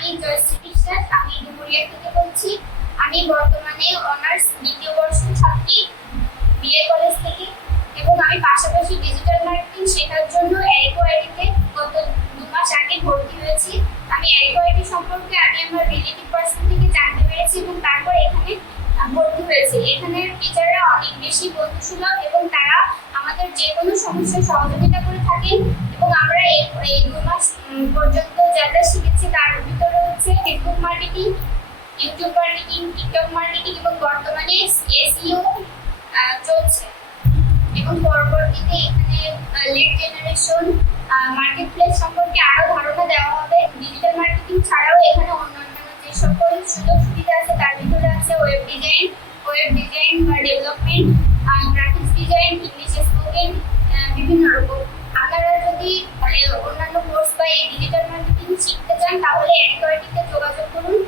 আমি জয়শ্রী বিশ্বাস, আমি ডুমুরিয়া থেকে বলছি। আমি বর্তমানে অনার্স দ্বিতীয় বর্ষ ছাত্রী বিএ কলেজ থেকে, এবং আমি পাশাপাশি ডিজিটাল মার্কেটিং শেখার জন্য অ্যারিকো আইটিতে গত 2 মাস আগে ভর্তি হয়েছি। আমি অ্যারিকো আইটি সম্পর্কে আমি আমার রিলেটিভ পার্সন থেকে জানতে পেরেছি এবং তারপর এখানে ভর্তি হয়েছি। এখানের টিচাররা অনেক বেশি বন্ধুসুলভ এবং তারা আমাদের যে কোনো সমস্যায় সহযোগিতা করে থাকেন। এবং আমরা এই 2 মাস পর্যন্ত যা যা শিখেছি তার ভিতরে হচ্ছে Facebook marketing, YouTube marketing, TikTok marketing এবং বর্তমানে এসইও চলছে। এবং পরবর্তীতে এখানে লিড জেনারেশন, মার্কেট প্লেস সম্পর্কে আরো ধারণা দেওয়া হবে। ডিজিটাল মার্কেটিং ছাড়াও এখানে অন্যান্য যে সকল সুযোগ সুবিধা আছে তার ভিতরে আছে ওয়েব ডিজাইন বা development, graphics design, English spoken, বিভিন্ন রকম। আপনারা যদি অন্যান্য কোর্স বা এই ডিজিটাল মার্কেটিং শিখতে চান তাহলে অ্যারিকো আইটিতে যোগাযোগ করুন।